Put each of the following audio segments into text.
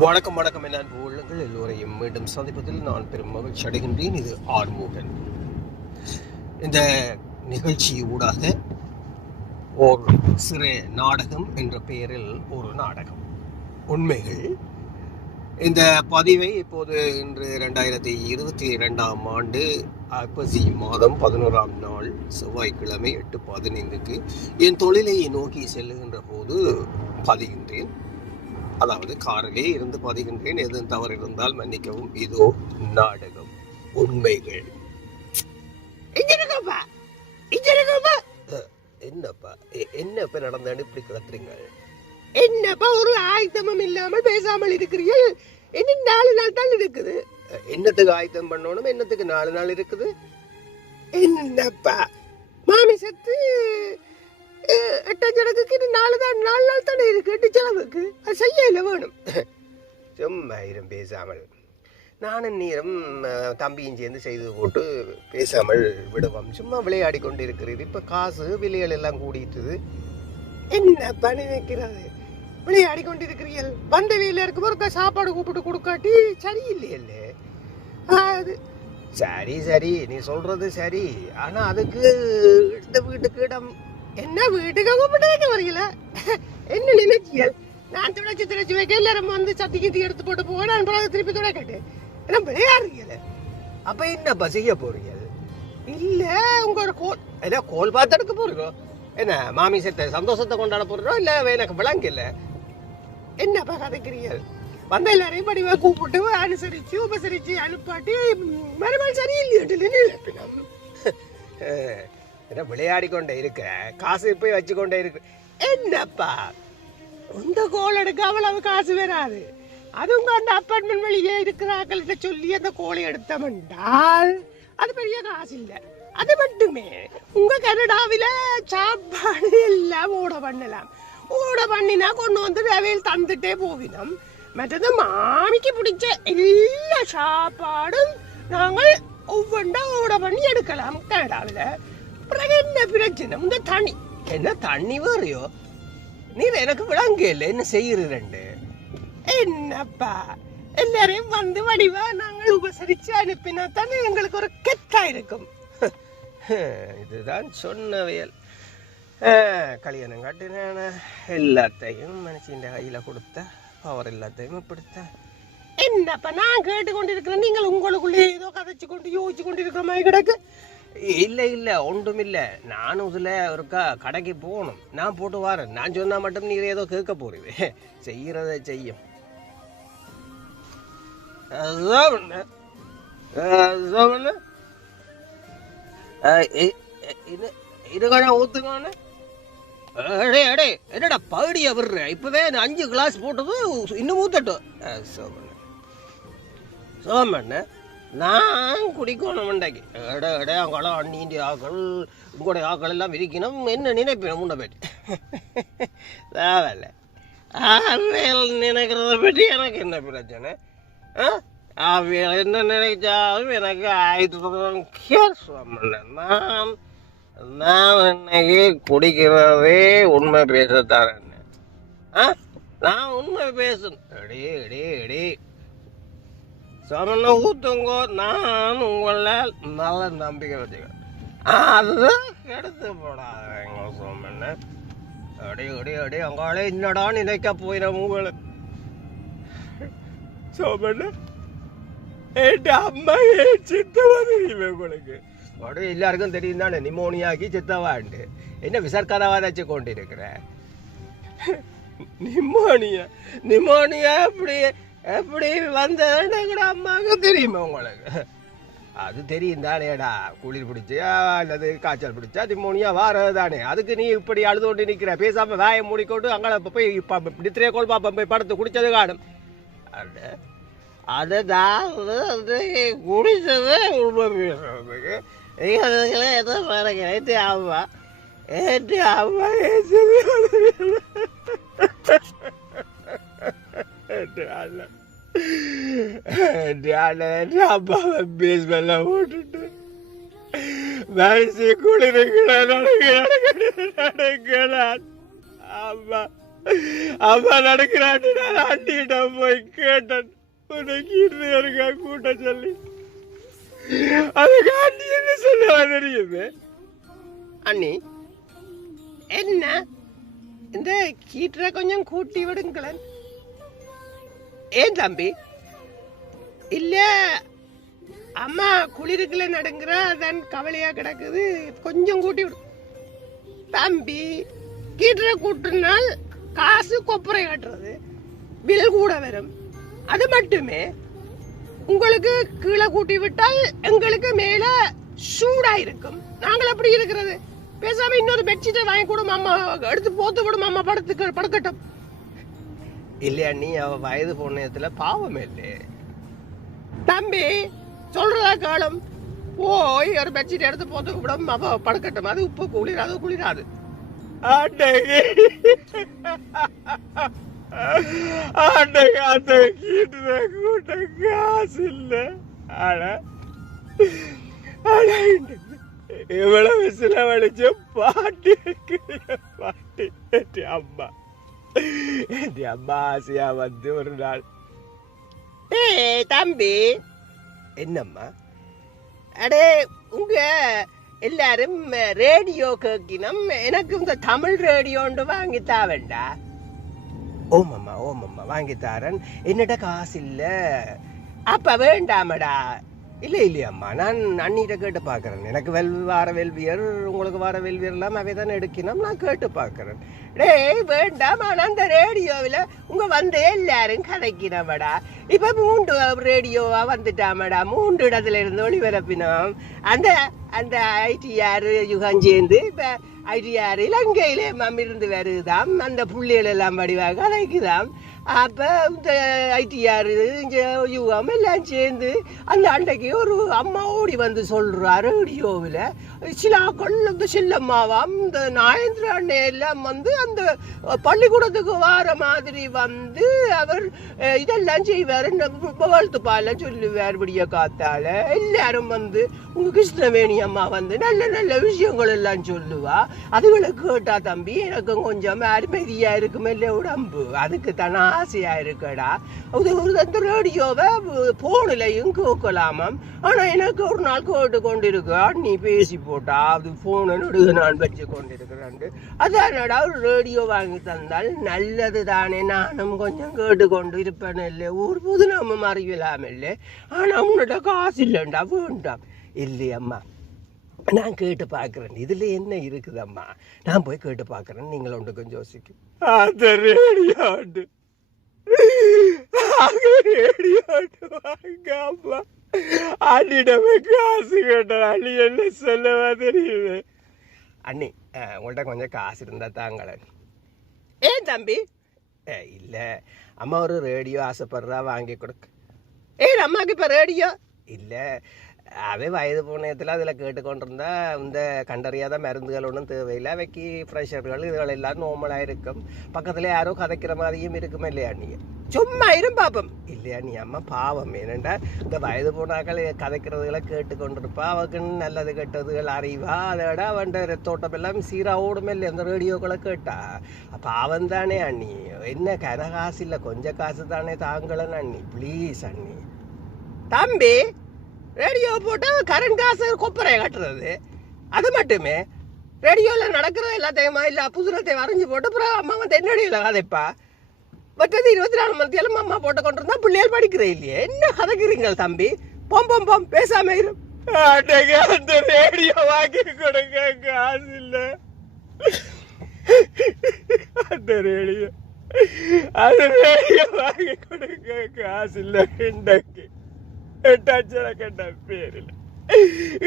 வணக்கம் வணக்கம் என் அன்பு உள்ளங்கள் எல்லோரையும் மீண்டும் சந்திப்பதில் நான் பெரும் மகிழ்ச்சி அடைகின்றேன். இது ஆறுமுகன். இந்த நிகழ்ச்சி ஊடாக ஒரு சிறு நாடகம் என்ற பெயரில் ஒரு நாடகம் உண்மைகள். இந்த பதிவை இப்போது இன்று 2022ஆம் ஆண்டு ஐப்பசி மாதம் 11ஆம் நாள் செவ்வாய்க்கிழமை 8:15 என் தொழிலை நோக்கி செல்லுகின்ற போது பதிகின்றேன். அதாவது காரிலே இருந்து பதிகின்றேன். எதுவும் தவறு இருந்தால் மன்னிக்கவும். இதோ நாடகம் உண்மைகள். என்னப்பா என்னப்பா நடந்தாலும் இப்படி கிளத்துறீங்க? என்னப்பா ஒரு ஆயுதமும் இல்லாமல் பேசாமல் இருக்கிறீர்கள்? இன்னும் 4 நாள் தான் இருக்குது. என்னத்துக்கு ஆயுதம் பண்ணணும்? என்னத்துக்கு 4 நாள் இருக்குது? என்னப்பா மாமி செத்து 8 4 நாள் தானே இருக்கு. 8 செலவுக்கு அது செய்யல வேணும். சும்மா பேசாமல் நானும் நீரும் தம்பியும் சேர்ந்து செய்து போட்டு பேசாமல் விடுவோம். சும்மா விளையாடி கொண்டு இருக்கிறது. இப்ப காசு விலைகள் எல்லாம் கூடிட்டுது. என்ன பண்ணி வைக்கிறது? விளையாடி கொண்டு இருக்கிறீர்கள். வந்த வீல இருக்கும் ஒரு சாப்பாடு கூப்பிட்டு கொடுக்காட்டி சரியில்லையல்ல. அது சரி சரி நீ சொல்றது சரி. ஆனா அதுக்கு இந்த வீட்டுக்கு இடம் என்ன? வீட்டுக்கு கூப்பிட்டு வைக்க வரீங்களா? என்ன நினைச்சியல்? நான் துடைச்சு வைக்க எல்லாரும் வந்து சத்தி கித்தி எடுத்து போட்டு போக நான் திருப்பி துடைக்கட்டு என்ன விளையாடுறீங்கள? அப்ப என்னப்பா செய்ய போறீங்க? இல்ல உங்களோட கோல் பார்த்து எடுக்க போறீங்க. என்ன மாமி செத்த சந்தோஷத்தை கொண்டாட போறோம்? இல்ல எனக்கு விளங்க இல்ல. என்னப்பா கதைக்கிறீர்கள்? வந்த எல்லாரையும் படிவா கூப்பிட்டு அனுசரிச்சு உபசரிச்சு அனுப்பாட்டி மறுபடியும் சரியில்லையா? என்ன விளையாடி கொண்டே இருக்க? காசு போய் வச்சு கொண்டே இருக்கு. என்னப்பா இந்த கோல் எடுக்க அவ்வளவு காசு வராது. அதுவும் அந்த அப்பார்ட்மெண்ட் வெளியே இருக்கிறாங்கள்ட்ட சொல்லி அந்த கோலை எடுத்தமென்றால் அது பெரிய காசு இல்லை. அது மட்டுமே உங்க கனடாவில சாப்பாடு எல்லாம் ஓட பண்ணலாம். ஓட பண்ணினா கொண்டு வந்து ரவையில் தந்துட்டே போவினோம். மற்றது மாமிக்கு பிடிச்ச எல்லா சாப்பாடும் நாங்கள் ஒவ்வொன்றா ஓட பண்ணி எடுக்கலாம் கனடாவில். என்ன பிரச்சனை? இந்த தண்ணி என்ன தண்ணி வரையோ? நீர் எனக்கு விளங்க இல்லை. என்ன செய்யறது? என்னப்பா எல்லாரையும் வந்து வடிவா நாங்கள் உபசரிச்சு அனுப்பினா தானே எங்களுக்கு ஒரு கெத்தா இருக்கும். இதுதான் சொன்னவையல். கல்யாணம் காட்டின எல்லாத்தையும் மனுஷன் கையில கொடுத்த பவர் எல்லாத்தையும் இப்படித்தான். என்னப்பா நான் கேட்டுக்கொண்டிருக்கிறேன். நீங்கள் உங்களுக்குள்ளே ஏதோ கதைச்சு கொண்டு யோசிச்சு கொண்டு இருக்கிற மாதிரி கிடக்கு. இல்லை இல்லை ஒன்றும் இல்லை. நானும் இதில் ஒருக்கா கடைக்கு போகணும். நான் போட்டு வரேன். நான் சொன்னால் மட்டும் நீ ஏதோ கேட்க போறீங்க. செய்கிறத செய்யும். இதுக்கான ஊத்துக்கான என்னடா பகுடியா விடுற? இப்பவே 5 கிளாஸ் போட்டது இன்னும் ஊத்தட்டும். சோமண்ண நான் குடிக்கணும் மண்டாக்கி அங்கெல்லாம் அண்ணீண்டி ஆக்கள் உங்களுடைய ஆக்கள் எல்லாம் விரிக்கணும். என்ன நினைப்பேன் முன்ன போயிட்டு தேவையில்ல. அவையல் நினைக்கிறத பற்றி எனக்கு என்ன பிரச்சனை? அவையல் என்ன நினைச்சாலும் எனக்கு நான் நான் இன்னைக்கு குடிக்கிறதே உண்மை பேசத்தான. நான் உண்மை பேசணும். எடி சமன ஊத்துங்கோ. நான் உங்களை நல்ல நம்பிக்கை வச்சுக்கிறேன். அதுதான் எடுத்து போடாதீங்க சோமண்ண. அடி அங்காலே என்னடா நினைக்க போயிடும் உங்களை சோமண்ண. அம்மா சித்தவா தெரியுமே உங்களுக்கு? எல்லாருக்கும் தெரியும் தானே நிமோனியாக்கி சித்தவாண்டு. என்ன விசர்க்கரவா வச்சு கொண்டு இருக்கிற? நிமோனியா எப்படி வந்தேன் அம்மாவுக்கு தெரியுமா உங்களுக்கு? அது தெரியும் தானேடா. குளிர் பிடிச்சா அல்லது காய்ச்சல் பிடிச்சா நிமோனியா வாரது தானே. அதுக்கு நீ இப்படி அழுதுகொண்டு நிற்கிற. பேசாம வாயை மூடிக்கொண்டு அங்கே போய் நித்திரைய கோல் பாப்பா போய் படுத்து குடிச்சது காணும். அதுதான் குடிச்சது உண்மை பேசுறதுக்கு ஏதோ ஏற்றி ஆமா ஏற்றி ஆமா அப்பாவை பேஸ்மெல்ல போட்டுட்டு வயசு குளிர்கிறான். ஆமா அம்மா நடக்கிறான்னு நான் அண்ணியிடம் போய் கேட்டேன். உனக்கு இருக்கா கூட்ட சொல்லி அதுக்கு அண்ணி என்ன சொல்ல தெரியுது? அண்ணி என்ன இந்த கீட்டரை கொஞ்சம் கூட்டி விடுங்களேன். ஏன் தம்பி? இல்ல அம்மா குளிருக்குள்ள நடுங்குற அதான் கவலையா கிடக்குது, கொஞ்சம் கூட்டி விடு. தம்பி கீட்டரை கூட்டினால் காசு கொப்பரை கட்டுறது, பில் கூட வரும். அது மட்டுமே உங்களுக்கு கீழே கூட்டி விட்டால் எங்களுக்கு மேல சூடா இருக்கும். நாங்கள் அப்படி இருக்கிறது. பேசாம இன்னொரு பெட்ஷீட்டை வாங்கி கூட அம்மா எடுத்து போத்து விடும், அம்மா படுக்கட்டும். இல்லையா நீ அவ வயது போனதுல பாவம் இல்லை தம்பி, சொல்றதா காலம் போய் ஒரு பெட்ஷீட் எடுத்து போத்து விடும், அவ படுக்கட்டும். அது உப்பு குளிராது குளிராது. கூட்ட காசு இல்ல. இவ்வளவு செலவழிச்ச பாட்டு பாட்டு அம்மா என் அம்மா ஆசையா வந்து ஒரு நாள். தம்பி என்னம்மா? அடே உங்க எல்லாரும் ரேடியோ கேட்கினம், எனக்கு இந்த தமிழ் ரேடியோண்டு வாங்கித்தா வேண்டா. ஓமம்மா ஓமம்மா வாங்கித்தாரன், என்னிட காசு இல்ல. அப்ப வேண்டாமடா. இல்லை இல்லையம்மா, நான் அண்ணிட்ட கேட்டு பார்க்குறேன். எனக்கு வார வெல்வியர் உங்களுக்கு வார வெல்வியர் எல்லாம் அவை தானே எடுக்கணும், நான் கேட்டு பார்க்குறேன். டேய் வேண்டாம், ஆனால் அந்த ரேடியோவில் உங்கள் வந்து எல்லாரும் கதைக்கினமடா. இப்போ 3 ரேடியோவாக வந்துட்டாமடா, 3 இடத்துல இருந்து ஒளிபரப்பினோம். அந்த அந்த ஐடிஆர் யுகம் சேர்ந்து இப்போ ஐடிஆர் இலங்கையிலே இருந்து வருதுதாம். அந்த புள்ளிகள் எல்லாம் வடிவாக கதைக்குதாம். அப்போ இந்த ஐடிஆர் இங்கே யுகம் எல்லாம் சேர்ந்து அந்த அண்டைக்கு ஒரு அம்மா ஓடி வந்து சொல்கிறார் ரேடியோவில், சிலாக்கள் இந்த செல்லம்மாவாம் இந்த நாயந்திர அண்ணே எல்லாம் வந்து அந்த பள்ளிக்கூடத்துக்கு வார மாதிரி வந்து அவர் இதெல்லாம் செய்வார், வாழ்த்துப்பாலாம் சொல்லுவார். விடிய காத்தால எல்லாரும் வந்து உங்கள் கிருஷ்ணவேணி அம்மா வந்து நல்ல நல்ல விஷயங்கள் எல்லாம் சொல்லுவா. அதுகளை கேட்டா தம்பி எனக்கு கொஞ்சம் அருமதியாக இருக்குமே இல்லை உடம்பு, அதுக்கு தானே ஆசையா இருக்கடா. அந்த ரேடியோவை போனிலையும் கேட்கலாமாம். ஆனா எனக்கு ஒரு நாள் கேட்டு கொண்டிருக்க நீ பேசி போட்டா அது போனை நடுக நான் வச்சு கொண்டிருக்கிறேன். அதானடா ஒரு ரேடியோ வாங்கி தந்தால் நல்லது தானே, நானும் கொஞ்சம் கேட்டு கொண்டு இருப்பேன் இல்லை, ஒரு புது நம்ம மறையலாம் இல்லை. ஆனா உன்னோட காசு இல்லைண்டா, வேண்டாம். இல்லையம்மா நான் கேட்டு பார்க்குறேன், இதில் என்ன இருக்குதம்மா, நான் போய் கேட்டு பார்க்குறேன், நீங்களும் ஒன்று கொஞ்சம் யோசிக்கும். அந்த ரேடியோண்டு ரேடியோண்டு வாங்காமா அண்ணிடமே காசு கேட்டேன். அண்ணி என்ன சொல்லவா தெரியுது? அண்ணி உங்கள்கிட்ட கொஞ்சம் காசு இருந்தால் தாங்களேன். ஏன் தம்பி? இல்லை அம்மா ஒரு ரேடியோ ஆசைப்படுறா, வாங்கி கொடுக்க. ஏன் அம்மாவுக்கு இப்போ ரேடியோ இல்லை? அவை வயது போனத்தில் அதில் கேட்டுக்கொண்டிருந்தா இந்த கண்டறியாத மருந்துகள் ஒன்றும் தேவையில்லை, அவைக்கு ப்ரெஷர்கள் இதுகள் எல்லாம் நார்மலாக இருக்கும். பக்கத்தில் யாரோ கதைக்கிற மாதிரியும் இருக்குமே இல்லையா? நீ சும்மா இரும் பாப்பம் இல்லையா? நீ அம்மா பாவம், ஏனண்டா இந்த வயது போனாக்கள் கதைக்கிறதுகளை கேட்டுக்கொண்டிருப்பா, அவக்குன்னு நல்லது கெட்டதுகள் அறிவா, அதோட அவன் ரத்தோட்டம் எல்லாம் சீராக ஓடுமே இல்லை அந்த ரேடியோக்களை கேட்டா. பாவம் தானே அண்ணி, என்ன கன காசு இல்லை, கொஞ்சம் காசு தானே தாங்களன்னு அண்ணி, ப்ளீஸ் அண்ணி. தம்பி ரேடியோ போட்டு கரண்ட் காசு கொப்பரை கட்டுறது, அது மட்டுமே ரேடியோவில் நடக்கிறது எல்லாத்தையுமா இல்லை புதுரத்தை வரைஞ்சி போட்டு அப்புறம் அம்மா வந்து என்னடியில் கதைப்பா. மற்றது 24 மணி நேரம் அம்மா போட்டு கொண்டு இருந்தா பிள்ளைகள் படிக்கிற இல்லையே, என்ன கதைக்கிறீங்க தம்பி? போம் பேசாம இரு. அந்த ரேடியோ வாங்கி கொடுங்க, காசு இல்லை. அந்த ரேடியோ வாங்கி கொடுங்க, காசு இல்லை. இன்றைக்கு 8 கண்ட பேரில்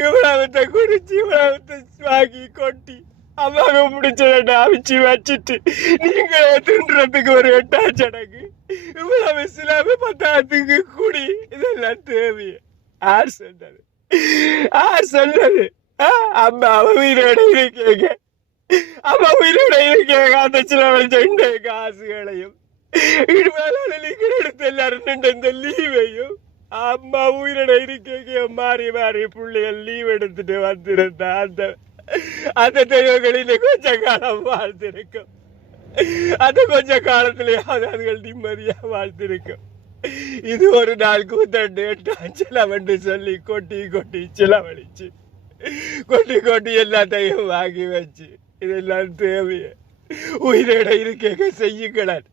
இவ்வளவத்தை குடிச்சு இவ்வளவத்தை வாங்கி கொட்டி அம்மாவை பிடிச்ச அவிச்சு வச்சுட்டு நீங்களே தின்றதுக்கு ஒரு 8 சடங்கு, இவ்வளவு சிலாம 10க்கு குடி, இதெல்லாம் தேவையா? யார் சொன்னது? யார் சொன்னது? அம்மா உயிரோட இருக்கேங்க, அம்மா உயிரோட இருக்கேங்க. அந்த சில காசுகளையும் இடுமையில எடுத்து எல்லாரும் இந்த லீவையும் அம்மா உயிரோட இருக்கேங்க மாறி மாறி பிள்ளைகள் லீவ் எடுத்துட்டு வந்திருந்தா அந்த அந்த தெய்வங்களில் கொஞ்ச காலம் வாழ்ந்திருக்கும். அது கொஞ்ச காலத்திலேயாவது அதுகள் நிம்மதியா வாழ்த்திருக்கும். இது ஒரு நாள் கூத்தண்டு 8 செலவென்று சொல்லி கொட்டி கொட்டி செலவழிச்சு கொட்டி கொட்டி எல்லாத்தையும் வாங்கி வச்சு இதெல்லாம் தேவையே. உயிரோட இருக்க செய்யுங்களான்,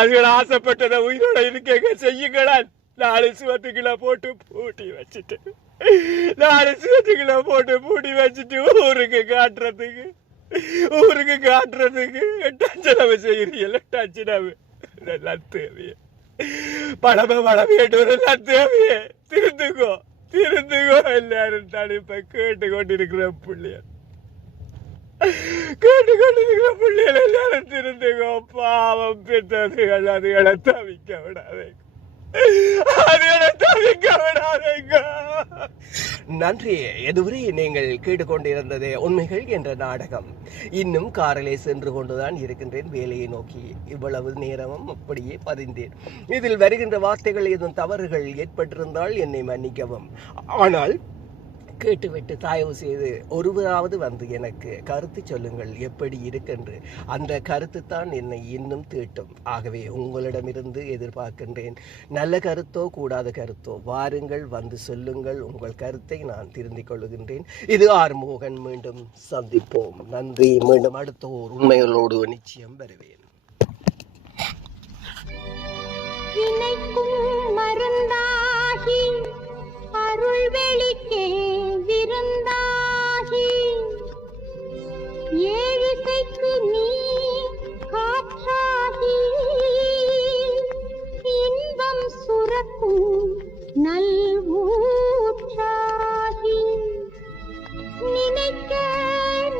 அதுகள் ஆசைப்பட்டதை உயிரோட இருக்க செய்யுங்களான். 4 சிவத்துக்களை போட்டு பூட்டி வச்சுட்டு 4 சிவத்துக்களை போட்டு பூட்டி வச்சுட்டு ஊருக்கு காட்டுறதுக்கு 8 செலவு செய்கிறீங்க. 8 செலவு இதெல்லாம் தேவையே. பணம் தேவையே. திருந்துக்கோ எல்லாரும் தனிப்ப கேட்டுக்கொண்டிருக்கிற பிள்ளையர் எல்லாரும் திருந்துக்கோ. பாவம் பெற்றதுகள் அதுகளை தவிக்க விடாதே. நன்றி. எதுவரை நீங்கள் கேட்டுக்கொண்டிருந்தது உண்மைகள் என்ற நாடகம். இன்னும் காரிலே சென்று கொண்டுதான் இருக்கின்றேன் வேலையை நோக்கி. இவ்வளவு நேரமும் அப்படியே பதிந்தேன். இதில் வருகின்ற வார்த்தைகள் எதுவும் தவறுகள் ஏற்பட்டிருந்தால் என்னை மன்னிக்கவும். ஆனால் கேட்டுவிட்டு தயவு செய்து ஒருவராவது வந்து எனக்கு கருத்து சொல்லுங்கள் எப்படி இருக்கென்று. அந்த கருத்து தான் என்னை இன்னும் தீட்டும். ஆகவே உங்களிடமிருந்து எதிர்பார்க்கின்றேன். நல்ல கருத்தோ கூடாத கருத்தோ வாருங்கள், வந்து சொல்லுங்கள். உங்கள் கருத்தை நான் திருந்திக் கொள்ளுகின்றேன். இது ஆறுமுகன். மீண்டும் சந்திப்போம். நன்றி. மீண்டும் அடுத்த ஒரு உண்மைகளோடு நிச்சயம் வருவேன். மருந்தாகி அருள் வெளிக்கே விருந்தாகி ஏழிசைக்கு நீ காற்றாகி இன்பம் சுரக்கும் நல் ஊற்றாகி நினைக்க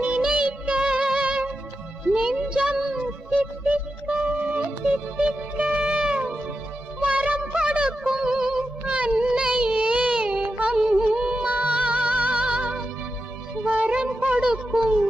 நினைக்க நெஞ்சம் தித்திக்க தித்திக்க வரம் கொடுக்கும் அன்னையே அம்மா, வரம் கொடுக்கும்